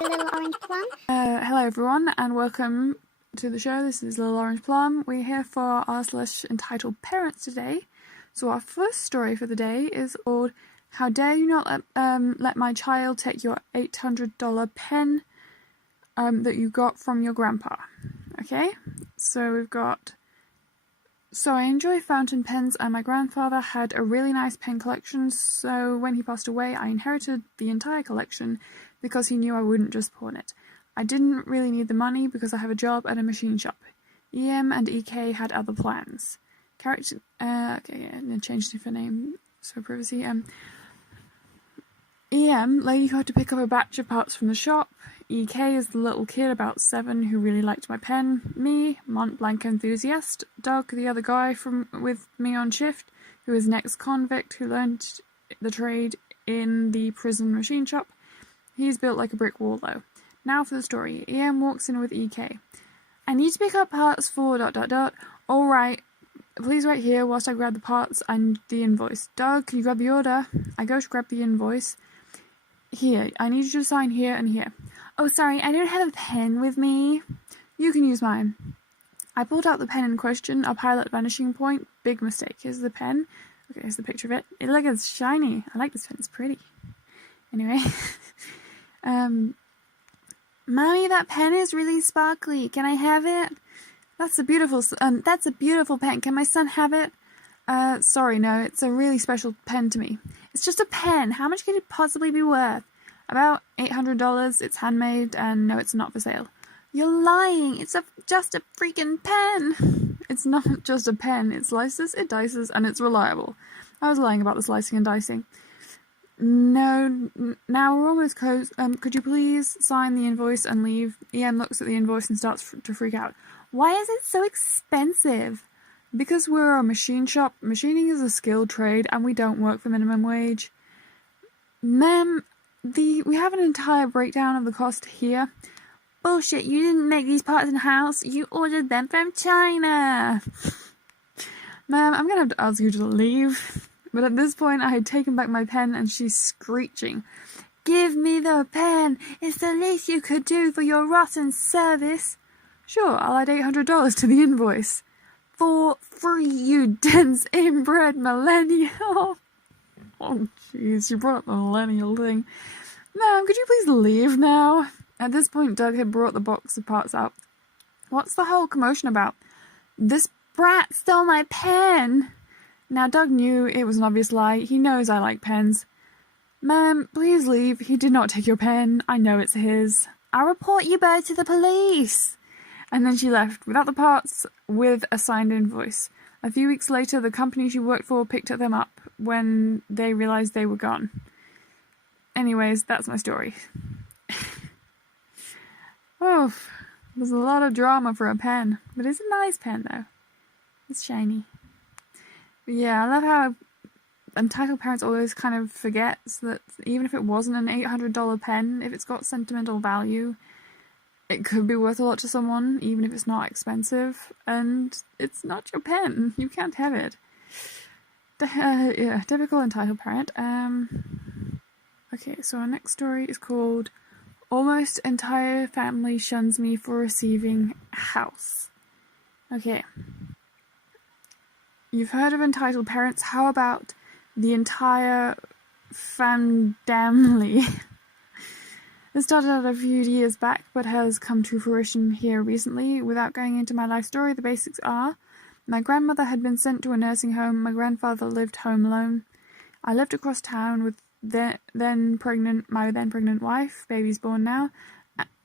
Little Orange Plum. Hello everyone and welcome to the show. This is Little Orange Plum. We're here for our entitled parents today. So our first story for the day is called How Dare You Not Let My Child Take Your $800 pen that you got from your grandpa. Okay, so we've got... So I enjoy fountain pens and my grandfather had a really nice pen collection, so when he passed away I inherited the entire collection because he knew I wouldn't just pawn it. I didn't really need the money because I have a job at a machine shop. EM and EK had other plans. Okay, and changed it for name, so privacy. EM, lady who had to pick up a batch of parts from the shop. EK is the little kid about 7 who really liked my pen. Me, Mont Blanc enthusiast. Doug, the other guy with me on shift, who is an ex-convict who learned the trade in the prison machine shop. He's built like a brick wall though. Now for the story. EM walks in with EK. I need to pick up parts for ... Alright, please wait here whilst I grab the parts and the invoice. Doug, can you grab the order? I go to grab the invoice. Here, I need you to sign here and here. Oh, sorry, I don't have a pen with me. You can use mine. I pulled out the pen in question, a Pilot Vanishing Point. Big mistake. Here's the pen. Okay, here's the picture of it. Look, it's shiny. I like this pen, it's pretty. Anyway. Mommy, that pen is really sparkly. Can I have it? That's a beautiful pen. Can my son have it? Sorry, no, it's a really special pen to me. It's just a pen. How much could it possibly be worth? About $800. It's handmade, and no, it's not for sale. You're lying. It's just a freaking pen. It's not just a pen. It slices, it dices, and it's reliable. I was lying about the slicing and dicing. No, now we're almost close. Could you please sign the invoice and leave? EM looks at the invoice and starts to freak out. Why is it so expensive? Because we're a machine shop. Machining is a skilled trade, and we don't work for minimum wage. Ma'am, we have an entire breakdown of the cost here. Bullshit, you didn't make these parts in-house. You ordered them from China. Ma'am, I'm gonna have to ask you to leave. But at this point, I had taken back my pen and she's screeching. Give me the pen! It's the least you could do for your rotten service. Sure, I'll add $800 to the invoice. For free, you dense inbred millennial. Oh, jeez, you brought up the millennial thing. Ma'am, could you please leave now? At this point, Doug had brought the box of parts out. What's the whole commotion about? This brat stole my pen! Now, Doug knew it was an obvious lie. He knows I like pens. Ma'am, please leave. He did not take your pen. I know it's his. I'll report you both to the police. And then she left, without the parts, with a signed invoice. A few weeks later, the company she worked for picked them up when they realised they were gone. Anyways, that's my story. Oh, there's a lot of drama for a pen. But it's a nice pen, though. It's shiny. Yeah, I love how entitled parents always kind of forget that even if it wasn't an $800 pen, if it's got sentimental value, it could be worth a lot to someone, even if it's not expensive, and it's not your pen. You can't have it. Yeah, typical entitled parent. Okay, so our next story is called Almost Entire Family Shuns Me for Receiving House. Okay. You've heard of entitled parents. How about the entire family? This started out a few years back, but has come to fruition here recently. Without going into my life story, the basics are: my grandmother had been sent to a nursing home. My grandfather lived home alone. I lived across town with my then pregnant wife, baby's born now,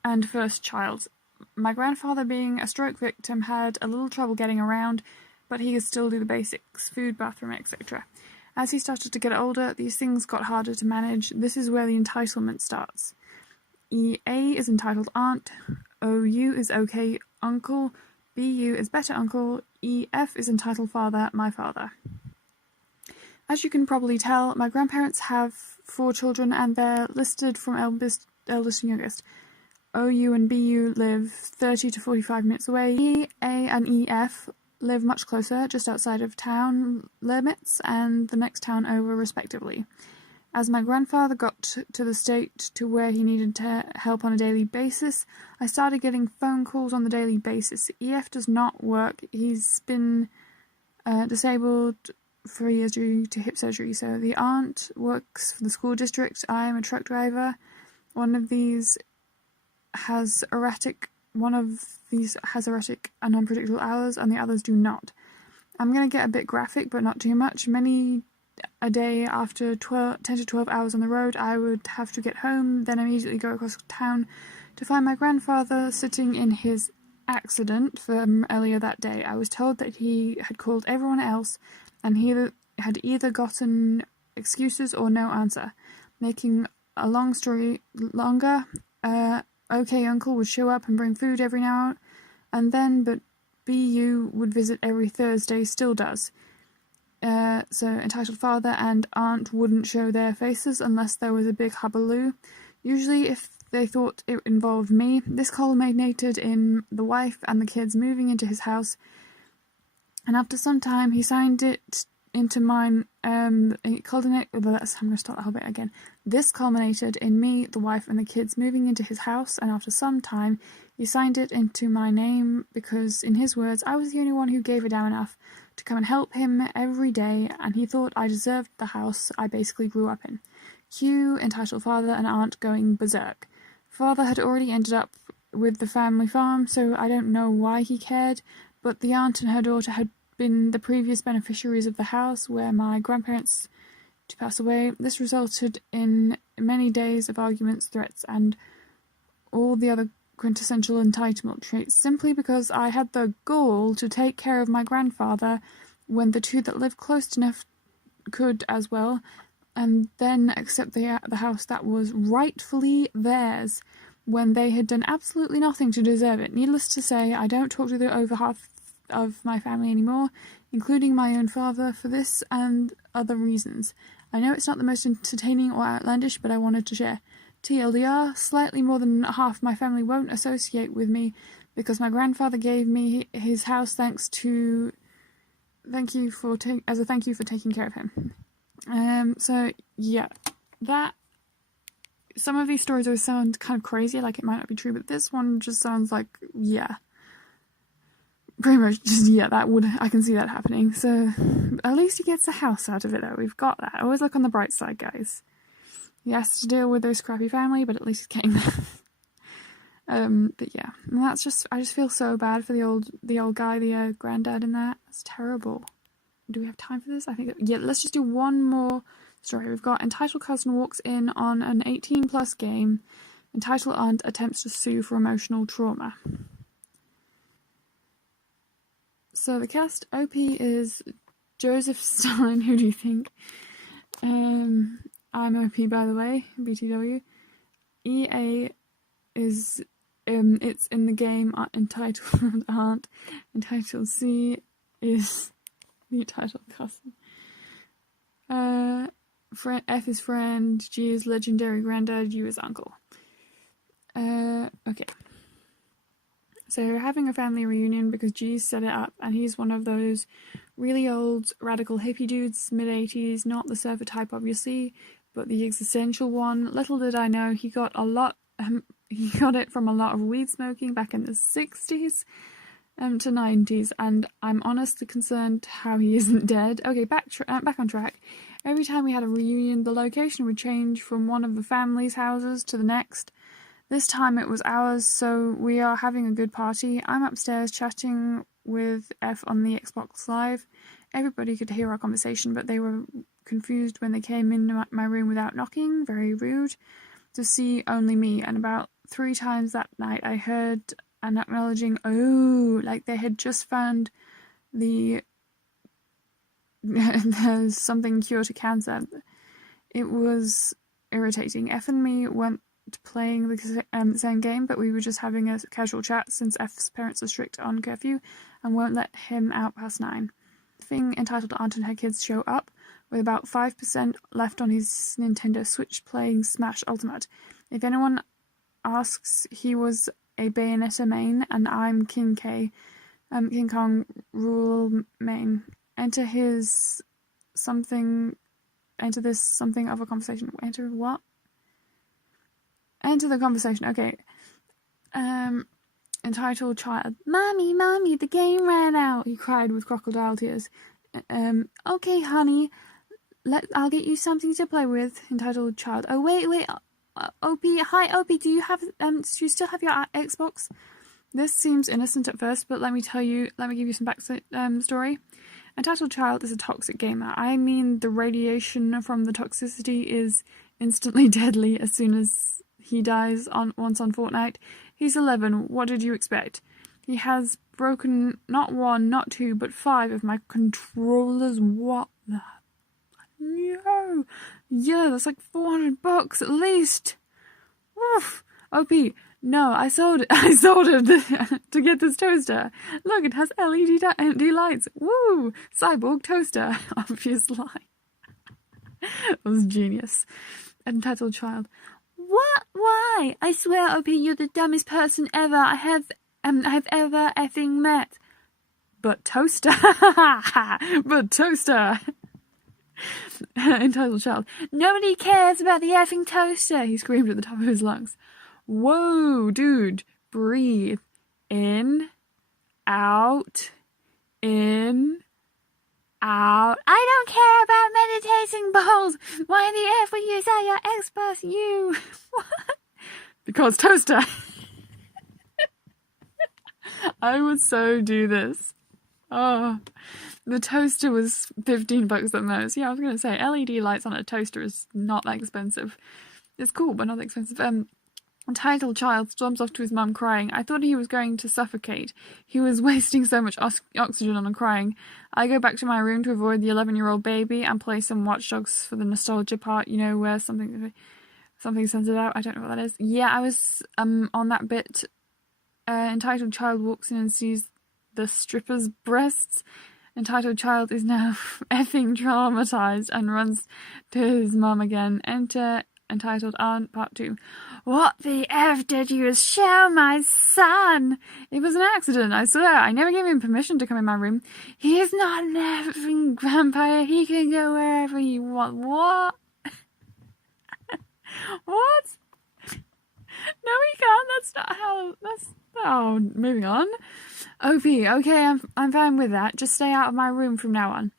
and first child. My grandfather, being a stroke victim, had a little trouble getting around, but he could still do the basics: food, bathroom, etc. As he started to get older, these things got harder to manage. This is where the entitlement starts. EA is entitled aunt, OU is okay uncle, BU is better uncle, EF is entitled father, my father. As you can probably tell, my grandparents have 4 children and they're listed from eldest to youngest. OU and BU live 30 to 45 minutes away. EA and EF live much closer, just outside of town limits and the next town over respectively. As my grandfather got to the state to where he needed help on a daily basis, I started getting phone calls on the daily basis. EF does not work. He's been disabled for years due to hip surgery. So the aunt works for the school district. I am a truck driver. One of these has erratic and unpredictable hours, and the others do not. I'm going to get a bit graphic, but not too much. Many a day after 10 to 12 hours on the road, I would have to get home, then immediately go across town to find my grandfather sitting in his accident from earlier that day. I was told that he had called everyone else, and he had either gotten excuses or no answer. Making a long story longer, OK Uncle would show up and bring food every now and then, but BU would visit every Thursday, still does. So entitled father and aunt wouldn't show their faces unless there was a big hullabaloo. Usually if they thought it involved me. This culminated in the wife and the kids moving into his house, and after some time he signed it into mine. I'm going to start the whole bit again. This culminated in me, the wife, and the kids moving into his house, and after some time he signed it into my name because, in his words, I was the only one who gave a damn enough to come and help him every day, and he thought I deserved the house I basically grew up in. Cue entitled father and aunt going berserk. Father had already ended up with the family farm, so I don't know why he cared, but the aunt and her daughter had been the previous beneficiaries of the house where my grandparents to pass away. This resulted in many days of arguments, threats, and all the other quintessential entitlement traits, simply because I had the gall to take care of my grandfather when the two that lived close enough could as well, and then accept the house that was rightfully theirs when they had done absolutely nothing to deserve it. Needless to say, I don't talk to the over half of my family anymore, including my own father, for this and other reasons. I know it's not the most entertaining or outlandish, but I wanted to share. TLDR, slightly more than half my family won't associate with me because my grandfather gave me his house as a thank you for taking care of him. So yeah, that some of these stories always sound kind of crazy, like it might not be true, but this one just sounds like, yeah, pretty much just, yeah, I can see that happening. So at least he gets a house out of it though. We've got that. Always look on the bright side, guys. He has to deal with this crappy family, but at least he's getting there. But yeah, and I just feel so bad for the old guy, the granddad in that. That's terrible. Do we have time for this? I think, yeah, let's just do one more story. We've got entitled cousin walks in on an 18+ game. Entitled aunt attempts to sue for emotional trauma. So the cast, OP is Joseph Stein. Who do you think? I'm OP, by the way, BTW. EA is, it's in the game entitled aunt. Entitled C is the entitled cousin. F is friend, G is legendary granddad, U is uncle. Okay. So we're having a family reunion because G's set it up, and he's one of those really old radical hippie dudes, mid-80s, not the surfer type obviously, but the existential one. Little did I know he got it from a lot of weed smoking back in the 60s to 90s, and I'm honestly concerned how he isn't dead. Okay, back on track. Every time we had a reunion, the location would change from one of the family's houses to the next. This time it was ours, so we are having a good party. I'm upstairs chatting with F on the Xbox Live. Everybody could hear our conversation, but they were confused when they came in my room without knocking. Very rude. To see only me, and about 3 times that night I heard an acknowledging, oh, like they had just found there's something cure to cancer. It was irritating. F and me went playing the same game, but we were just having a casual chat since F's parents are strict on curfew and won't let him out past 9. Thing entitled Aunt and her kids show up with about 5% left on his Nintendo Switch playing Smash Ultimate. If anyone asks, he was a Bayonetta main, and I'm King Kong Rule main. Enter his something enter this something of a conversation. Enter what? Enter the conversation. Okay. Entitled child. Mommy, mommy, the game ran out, he cried with crocodile tears. Okay, honey. I'll get you something to play with. Entitled child. Oh, wait. Opie, hi, Opie, do you still have your Xbox? This seems innocent at first, but let me give you some backstory. Entitled child is a toxic gamer. I mean, the radiation from the toxicity is instantly deadly as soon as he dies once on Fortnite. He's 11. What did you expect? He has broken not 1, not 2, but 5 of my controllers. What the? No. Yeah, that's like $400 at least. Woof. OP. No, I sold it. I sold it to get this toaster. Look, it has LED lights. Woo! Cyborg toaster. Obvious lie. That was genius. Entitled child. What? Why? I swear, OP, you're the dumbest person ever I have ever effing met. But toaster. But toaster. Entitled child. Nobody cares about the effing toaster, he screamed at the top of his lungs. Whoa, dude. Breathe. In. Out. In. Out. I don't care about meditating bowls. Why the F would you sell your Xbox, you? What? Because toaster. I would so do this. Oh. The toaster was $15 at most. Yeah, I was going to say, LED lights on a toaster is not that expensive. It's cool, but not that expensive. Entitled child storms off to his mum crying. I thought he was going to suffocate. He was wasting so much oxygen on crying. I go back to my room to avoid the 11-year-old baby and play some Watch Dogs for the nostalgia part, you know, where something sends it out. I don't know what that is. Yeah, I was on that bit. Entitled child walks in and sees the stripper's breasts. Entitled child is now effing traumatized and runs to his mum again. Enter Entitled Aunt Part 2. What the F did you show my son? It was an accident, I swear. I never gave him permission to come in my room. He is not an effing vampire. He can go wherever he wants. What? What? No, he can't. That's not how... Oh, moving on. OP, okay, I'm fine with that. Just stay out of my room from now on.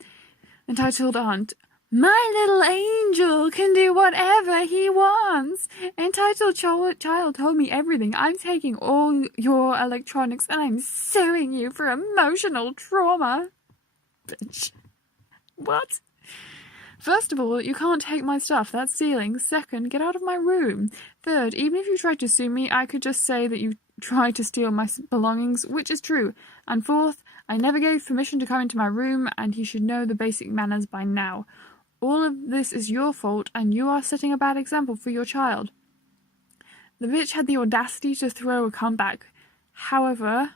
Entitled Aunt. My little angel can do whatever he wants. Entitled child told me everything. I'm taking all your electronics and I'm suing you for emotional trauma. Bitch. What? First of all, you can't take my stuff. That's stealing. Second, get out of my room. Third, even if you tried to sue me, I could just say that you tried to steal my belongings, which is true. And fourth, I never gave permission to come into my room, and you should know the basic manners by now. All of this is your fault, and you are setting a bad example for your child. The bitch had the audacity to throw a comeback. However,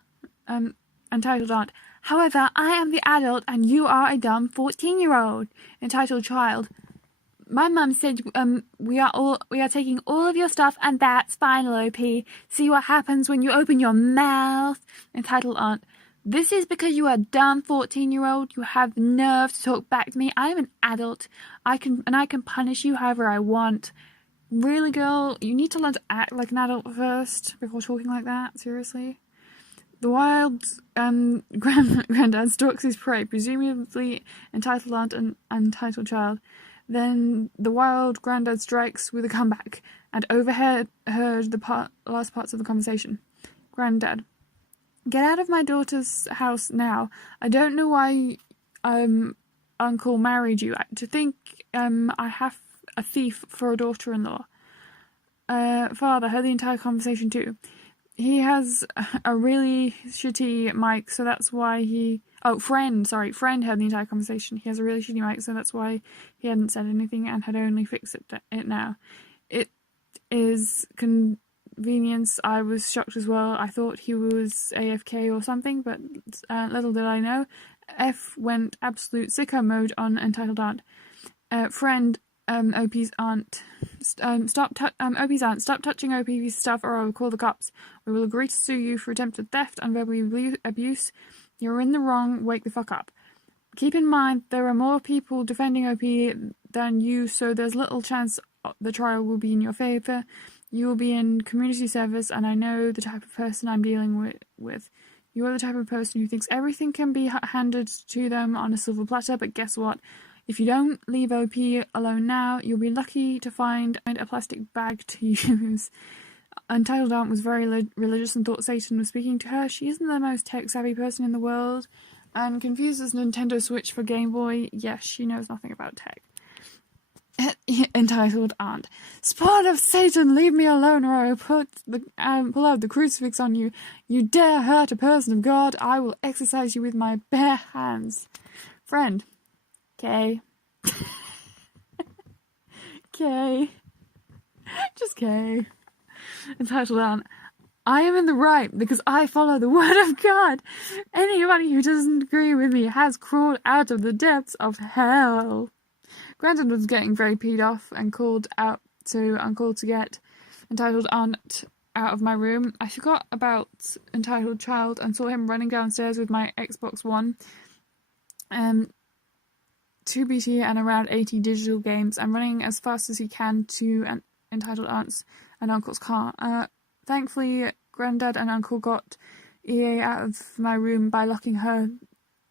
Entitled Aunt. However, I am the adult, and you are a dumb 14-year-old. Entitled child. My mum said, we are taking all of your stuff, and that's final, OP. See what happens when you open your mouth. Entitled Aunt. This is because you are a dumb 14-year-old. You have nerve to talk back to me. I am an adult. I can punish you however I want. Really, girl? You need to learn to act like an adult first before talking like that. Seriously? The wild granddad stalks his prey, presumably Entitled Aunt and Entitled Child. Then the wild granddad strikes with a comeback and overheard the last parts of the conversation. Granddad. Get out of my daughter's house now. I don't know why Uncle married you. To think I have a thief for a daughter-in-law. Father, heard the entire conversation too. He has a really shitty mic, so that's why he... Oh, friend heard the entire conversation. He has a really shitty mic, so that's why he hadn't said anything and had only fixed it now. It is convenience. I was shocked as well. I thought he was AFK or something, but little did I know. F went absolute sicko mode on Entitled Aunt. Friend... OP's aunt. OP's aunt. Stop touching OP's stuff or I will call the cops. We will agree to sue you for attempted theft and verbal abuse. You're in the wrong. Wake the fuck up. Keep in mind there are more people defending OP than you, so there's little chance the trial will be in your favour. You will be in community service, and I know the type of person I'm dealing with. You are the type of person who thinks everything can be handed to them on a silver platter, but guess what? If you don't leave OP alone now, you'll be lucky to find a plastic bag to use. Untitled Aunt was very religious and thought Satan was speaking to her. She isn't the most tech-savvy person in the world, and confuses Nintendo Switch for Game Boy. Yes, she knows nothing about tech. Entitled Aunt. Spawn of Satan, leave me alone or I will pull out the crucifix on you. You dare hurt a person of God, I will exercise you with my bare hands. Friend. Kay. Kay. Just Kay. Entitled Aunt. I am in the right because I follow the word of God. Anybody who doesn't agree with me has crawled out of the depths of hell. Granddad was getting very peed off and called out to Uncle to get Entitled Aunt out of my room. I forgot about Entitled Child and saw him running downstairs with my Xbox One, 2BT and around 80 digital games, and running as fast as he can to Entitled Aunt's and Uncle's car. Thankfully, Granddad and Uncle got EA out of my room by locking her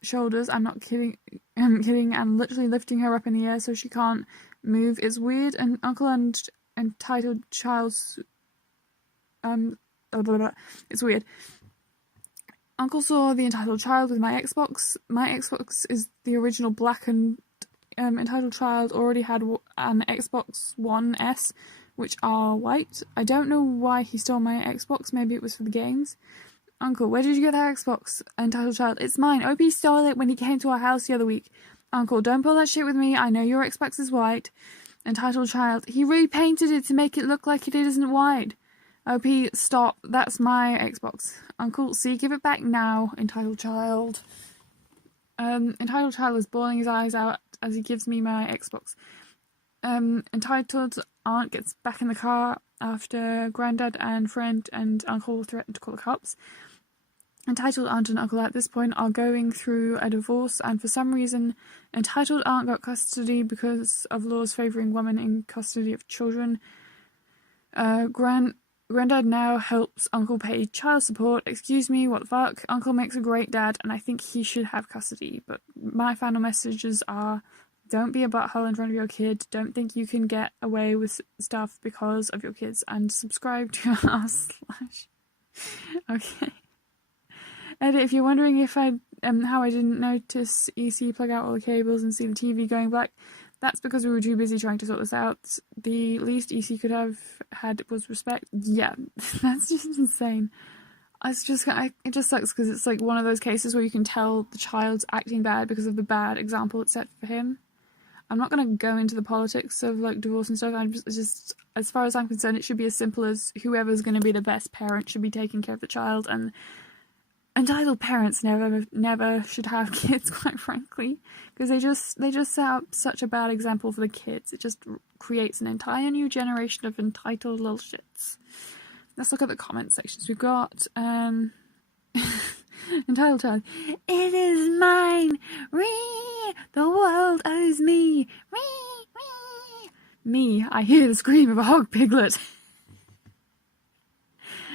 shoulders. I'm not kidding. I'm kidding. I'm literally lifting her up in the air so she can't move. It's weird. And Uncle and Entitled Child's it's weird. Uncle saw the Entitled Child with my Xbox. My Xbox is the original black, and Entitled Child already had an Xbox One S, which are white. I don't know why he stole my Xbox. Maybe it was for the games. Uncle, where did you get that Xbox? Entitled Child, it's mine. OP stole it when he came to our house the other week. Uncle, don't pull that shit with me. I know your Xbox is white. Entitled Child, he repainted it to make it look like it isn't white. OP, stop. That's my Xbox. Uncle, see, give it back now. Entitled Child. Entitled Child is bawling his eyes out as he gives me my Xbox. Entitled Aunt gets back in the car after Granddad and friend and Uncle threaten to call the cops. Entitled Aunt and Uncle at this point are going through a divorce, and for some reason Entitled Aunt got custody because of laws favouring women in custody of children. Granddad now helps Uncle pay child support. Excuse me, what the fuck? Uncle makes a great dad and I think he should have custody, but my final messages are: don't be a butthole in front of your kid. Don't think you can get away with stuff because of your kids. And subscribe to us. Okay. Edit, if you're wondering if how I didn't notice EC plug out all the cables and see the TV going black, that's because we were too busy trying to sort this out. The least EC could have had was respect. Yeah, that's just insane. It just sucks because it's like one of those cases where you can tell the child's acting bad because of the bad example it set for him. I'm not going to go into the politics of like divorce and stuff. I'm just, as far as I'm concerned, it should be as simple as whoever's going to be the best parent should be taking care of the child, and entitled parents never should have kids, quite frankly, because they just set up such a bad example for the kids. It just creates an entire new generation of entitled little shits. Let's look at the comment sections. We've got entitled child. It is mine. Ree! The world owes me. Ree! Ree! Me. I hear the scream of a hog piglet.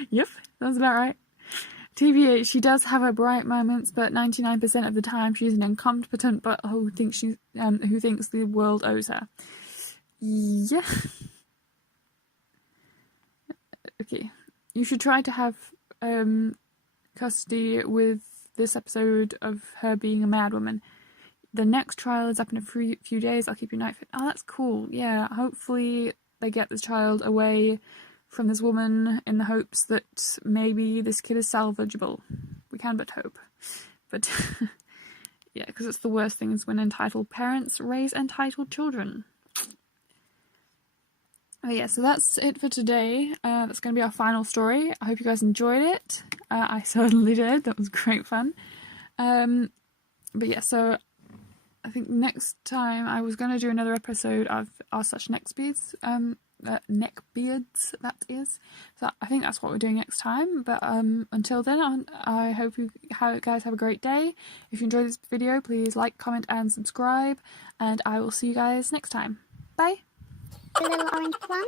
Yep, sounds about right. TBH, she does have her bright moments, but 99% of the time she's an incompetent butthole who thinks who thinks the world owes her. Yeah. Okay. You should try to have custody with this episode of her being a mad woman. The next trial is up in a few days. I'll keep you night fit. Oh, that's cool. Yeah, hopefully they get this child away from this woman in the hopes that maybe this kid is salvageable. We can but hope. But yeah, because it's the worst thing is when entitled parents raise entitled children. But yeah, so that's it for today. That's going to be our final story. I hope you guys enjoyed it. I certainly did. That was great fun. But yeah, so I think next time I was going to do another episode of our such next beats. neck beards, that is. So I think that's what we're doing next time. But until then, I hope you guys have a great day. If you enjoyed this video, please like, comment, and subscribe. And I will see you guys next time. Bye! The little orange one.